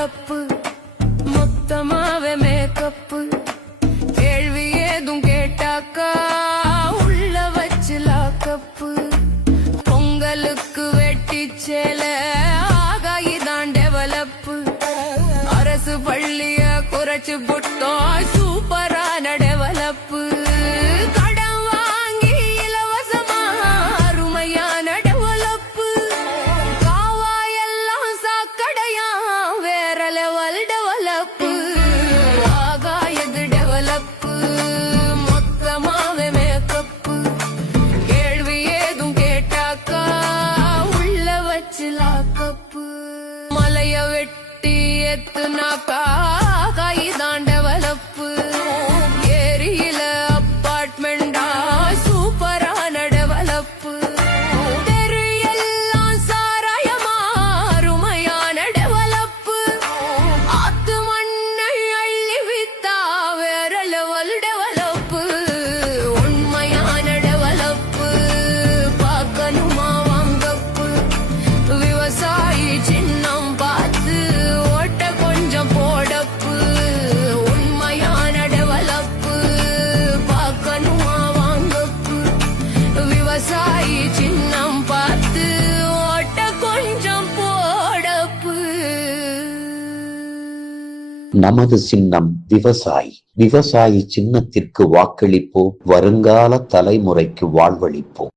Develop மொத்தமாவே makeup கேள்வி ஏதும் கேட்டாக்கா உள்ள வச்சு லாக்கப்பு பொங்கலுக்கு வெட்டி சேல ஆகாயிதான் டெவலப்பு அரசு பள்ளிய குறைச்சு புட்டோம் சூப்பரான டெவலப்பு கடன் வாங்கி இலவசமா அருமையான டெவலப்பு காவாயெல்லாம் சாக்கடையா வேற லெவல் டெவலப்பு ஆகாயது டெவலப்பு மொத்தமாவே மேக்கப்பு கேள்வி ஏதும் கேட்டாக்கா உள்ள வச்சு லாக்கப்பு மலைய வெட்டி எத்துனாக்கா கைதான் டெவலப்பு ஏரியில அப்பார்ட்மெண்டா சூப்பரான டெவலப்பு தெரு எல்லாம் சாராயமா அருமையான டெவலப்பு ஆத்து மண்ணை அள்ளி வித்தா வேற லெவல் டெவலப்பு உண்மையான டெவலப்பு பார்க்கணுமா வாங்கப்பு விவசாயி சின்னம் பார்த்து ஓட்ட கொஞ்சம் போடப்பு உண்மையான டெவலப்பு பார்க்கணுமா வாங்கப்பு விவசாயி சின்னம் பார்த்து ஓட்ட கொஞ்சம் போடப்பு. நமது சின்னம் விவசாயி. விவசாயி சின்னத்திற்கு வாக்களிப்போம், வருங்கால தலைமுறைக்கு வாழ்வளிப்போம்.